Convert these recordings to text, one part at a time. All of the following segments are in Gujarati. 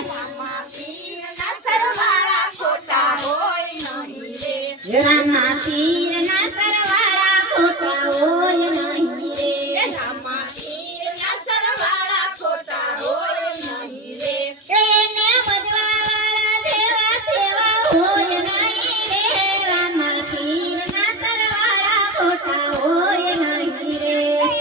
રામા પીરના સરવાળા ખોટા હોય નહીં રે રામા પીરના સરવાળા ખોટા હોય નહીં રે રામા પીરના સરવાળા ખોટા હોય નહીં રે એને ભજવાવાળા જેવા સેવા હોય નહીં રે રામા પીરના સરવાળા ખોટા હોય નહીં રે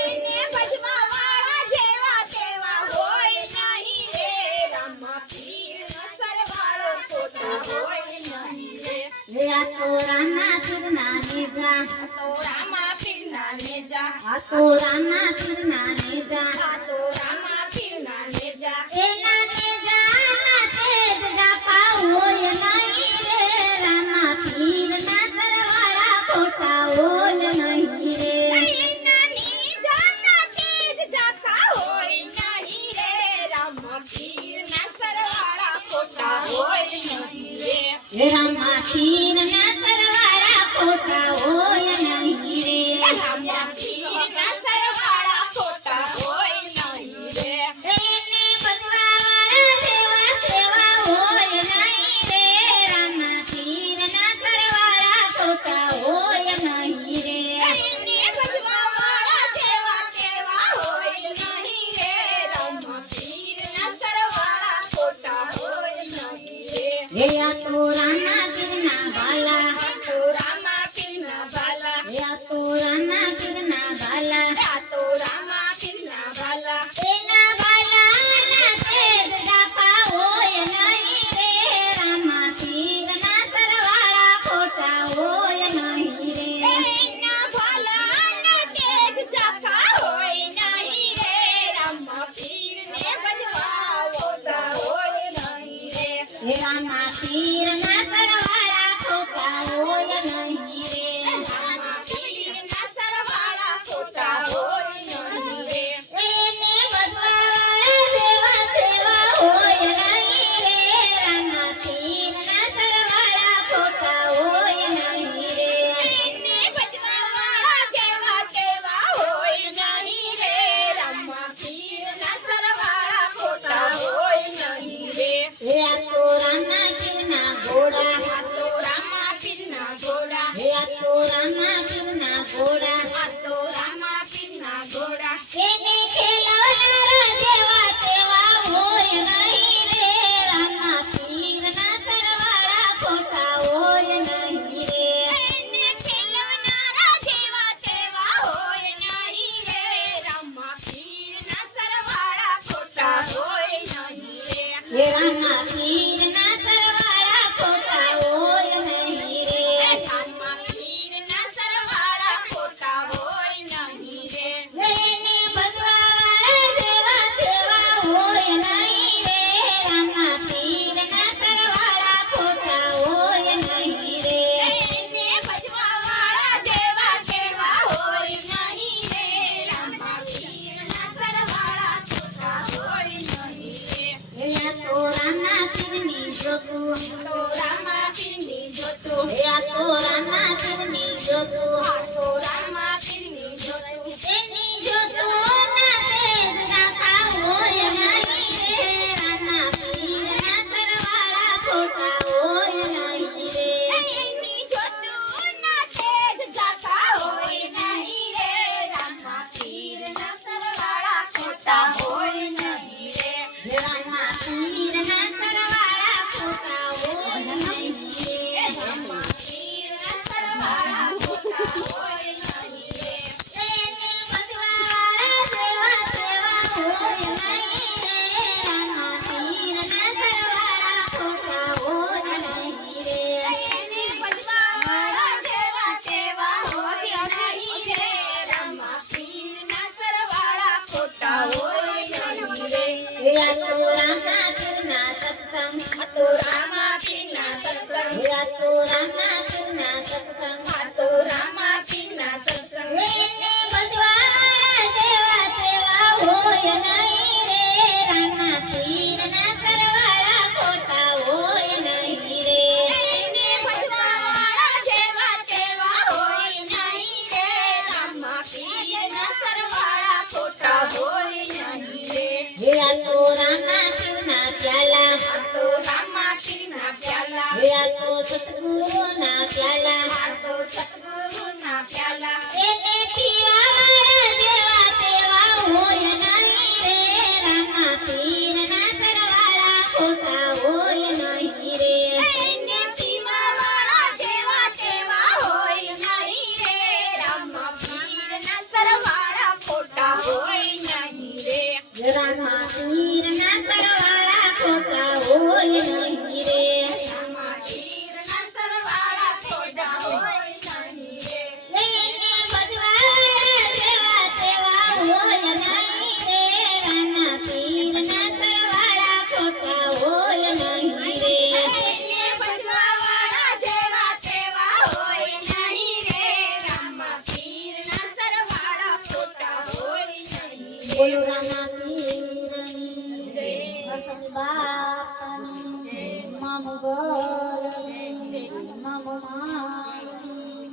એને ભજવાવાળા જેવા તેવા હોય નહીં રે રામા પીરના સરવાળા ખોટા હોય નહીં રે આ તો રામના સુરના નેજા તો રામા પીરના નેજા આ તો રામના સુરના નેજા આ તો રામા પીરના નેજા એના નેજાના તેજ જાપા હોય નહીં રે રામા પીરના સરવાળા ખોટા હોય નહીં રે એના નેજાના તેજ જાતા હોય નહીં રે રામા પીરના સરવાળા ખોટા હોય નહીં રે રામા પીરના સરવાળા ખોટા હોય નહીં રે રામા પીરના સરવાળા ખોટા હોય નહીં રે એને ભજવાવાળા જેવા સેવા હોય નહીં રે રામા પીરના સરવાળા ખોટા હોય નહીં રે એને ભજવાવાળા જેવા તેવા હોય નહીં રે રામા પીરના સરવાળા ખોટા હોય નહીં રે આ તો રામના સુરના બાલા તો રામા પીરના બાલા આ તો રામના સુરના બાલા આ તો રામા પીરના બાલા એના બાલાના તેજ જાપા હોય નહીં રે રામા પીરના સરવાળા ખોટા હોય નહીં રે એના ભલાના તેજ જાતા હોય નહીં રે રામા પીરને ભજવા ઓછા હોય નહીં રે રામા પીરના સરવાળા ખોટા હોય નહીં રે રામા પીરના સરવાળા ખોટા હોય નહીં રે એને ભજવાવાળા જેવા સેવા હોય નહીં રે રામા પીરના સરવાળા ખોટા હોય નહીં રે એને ભજવાવાળા જેવા તેવા હોય નહીં રે રામા પીરના સરવાળા ખોટા હોય નહીં રે આ તો રામના સુરના ઘોડા આ તો રામા પીરના ઘોડા આ તો રામના સુરના ઘોડા આ તો રામા પીરના ઘોડા એને ખેલવાના જેવા સેવા હોય નહીં રે રામા પીરના સરવાળા ખોટા હોય નહીં રે એને ખેલવનારા જેવા તેવા હોય નહીં રે રામા પીરના સરવાળા ખોટા હોય નહીં રે રામા પીરના સરવાળા ખોટા હોય નહીં રે રામા પીરના સરવાળા ખોટા હોય નહીં રે એને ભજવાવાળા જેવા સેવા હોય નહીં રે રામા પીરના સરવાળા ખોટા હોય નહીં રે એને ભજવાવાળા જેવા તેવા હોય નહીં રે રામા પીરના સરવાળા ખોટા હોય નહીં રે આ તો રામના સુરની જોતું તો રામા પીરની જોતું આ તો રામના સુરની જોતું આ તો રામા પીરની જોતું એની જોતુંના તેજ જાતા હોય નહીં રે રામા પીરના સરવાળા ખોટા હોય નહીં રે એની જોતુંના તેજ જાતા હોય નહીં રે રામા પીરના સરવાળા ખોટા હોય નહીં રે રામા પીરના સરવાળા ખોટા હોય નહીં રે રામા પીરના સરવાળા ખોટા હોય નહીં રે એને ભજવાવાળા જેવા સેવા હોય નહીં રે રામા પીરના સરવાળા ખોટા હોય નહીં રે એને ભજવાવાળા જેવા તેવા હોય નહીં રે રામા પીરના સરવાળા ખોટા હોય નહીં રે આ તો રામના સુરના સત્સંગ આ તો રામા પીરના સત્સંગ આ તો રામના સુરના સત્સંગ આ તો રામા પીરના સત્સંગ એને ભજવાવાળા જેવા સેવા હોય નહીં રે રામા પીરના સરવાળા ખોટા હોય નહીં રે એને ભજવાવાળા જેવા તેવા હોય નહીં રે રામા પીરના સરવાળા ખોટા હોય નહીં રે આ તો રામના સુરના પ્યાલા સતગુરુના પ્યાલા આ તો સતગુરુના પ્યાલા એને પીવાવાળા જેવા તેવા હોય નહીં રે રામા પીરના કરવાળા ખોટા હોય નહીં રે એને પીવાવાળા જેવા તેવા હોય નહીં રે રામા પીરના સરવાળા ખોટા હોય નહીં રે રામા પીરના કરવાળા ખોટા હોય નહીં રે રામા પીરના સરવાળા ખોટા હોય નહીં રે લઈને ભજવાળા જેવા તેવા હોય નહીં રે રામા પીરના કરવાળા ખોટા હોય નહીં રે એને ભજવાવાળા જેવા તેવા હોય નહીં રે રામા પીરના સરવાળા ખોટા હોય નહીં રે બોલો રામા પીરની ભગવાન બાપાની મામ ગોરની મામ માની